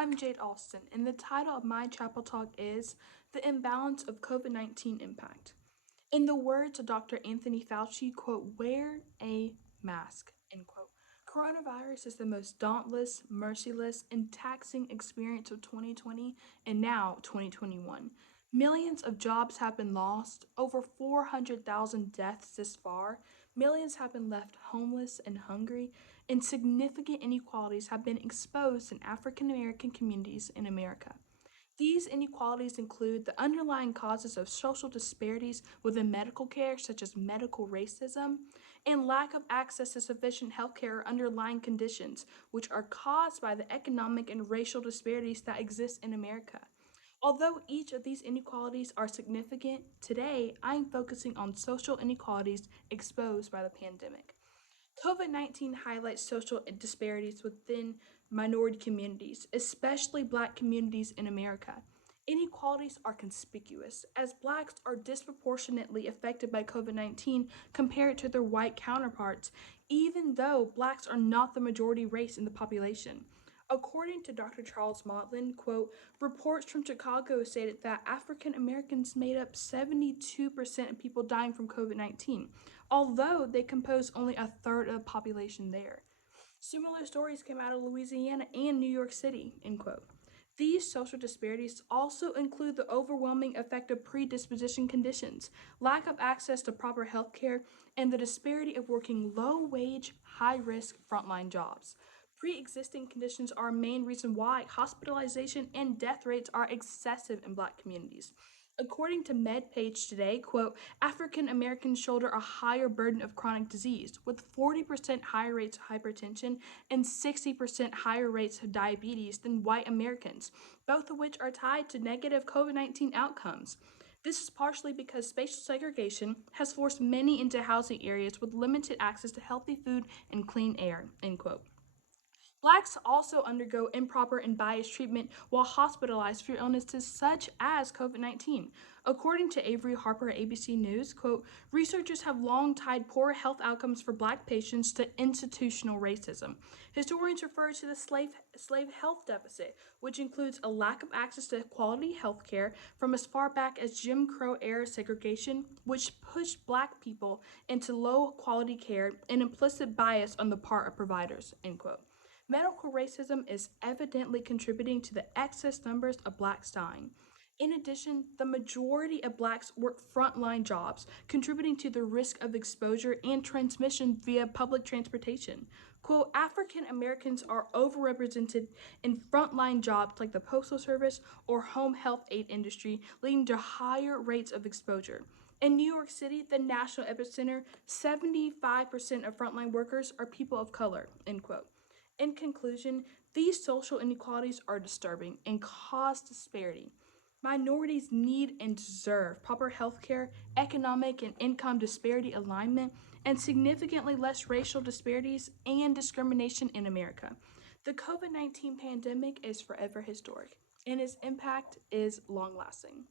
I'm Jade Alston, and the title of my chapel talk is The Imbalance of COVID-19 Impact. In the words of Dr. Anthony Fauci, quote, wear a mask, end quote. Coronavirus is the most dauntless, merciless, and taxing experience of 2020 and now 2021. Millions of jobs have been lost, over 400,000 deaths this far, millions have been left homeless and hungry, and significant inequalities have been exposed in African American communities in America. These inequalities include the underlying causes of social disparities within medical care, such as medical racism, and lack of access to sufficient healthcare or underlying conditions, which are caused by the economic and racial disparities that exist in America. Although each of these inequalities are significant, today I am focusing on social inequalities exposed by the pandemic. COVID-19 highlights social disparities within minority communities, especially Black communities in America. Inequalities are conspicuous, as Blacks are disproportionately affected by COVID-19 compared to their white counterparts, even though Blacks are not the majority race in the population. According to Dr. Charles Motlin, quote, reports from Chicago stated that African Americans made up 72% of people dying from COVID 19, although they compose only a third of the population there. Similar stories came out of Louisiana and New York City, end quote. These social disparities also include the overwhelming effect of predisposition conditions, lack of access to proper health care, and the disparity of working low wage, high risk frontline jobs. Pre existing conditions are a main reason why hospitalization and death rates are excessive in Black communities. According to MedPage today, quote, African Americans shoulder a higher burden of chronic disease, with 40% higher rates of hypertension and 60% higher rates of diabetes than white Americans, both of which are tied to negative COVID 19 outcomes. This is partially because spatial segregation has forced many into housing areas with limited access to healthy food and clean air, end quote. Blacks also undergo improper and biased treatment while hospitalized for illnesses such as COVID 19. According to Avery Harper at ABC News, quote, researchers have long tied poor health outcomes for Black patients to institutional racism. Historians refer to the slave health deficit, which includes a lack of access to quality health care from as far back as Jim Crow era segregation, which pushed Black people into low quality care and implicit bias on the part of providers, end quote. Medical racism is evidently contributing to the excess numbers of Blacks dying. In addition, the majority of Blacks work frontline jobs, contributing to the risk of exposure and transmission via public transportation. Quote, African Americans are overrepresented in frontline jobs like the Postal Service or home health aid industry, leading to higher rates of exposure. In New York City, the national epicenter, 75% of frontline workers are people of color, end quote. In conclusion, these social inequalities are disturbing and cause disparity. Minorities need and deserve proper health care, economic and income disparity alignment, and significantly less racial disparities and discrimination in America. The COVID 19 pandemic is forever historic, and its impact is long lasting.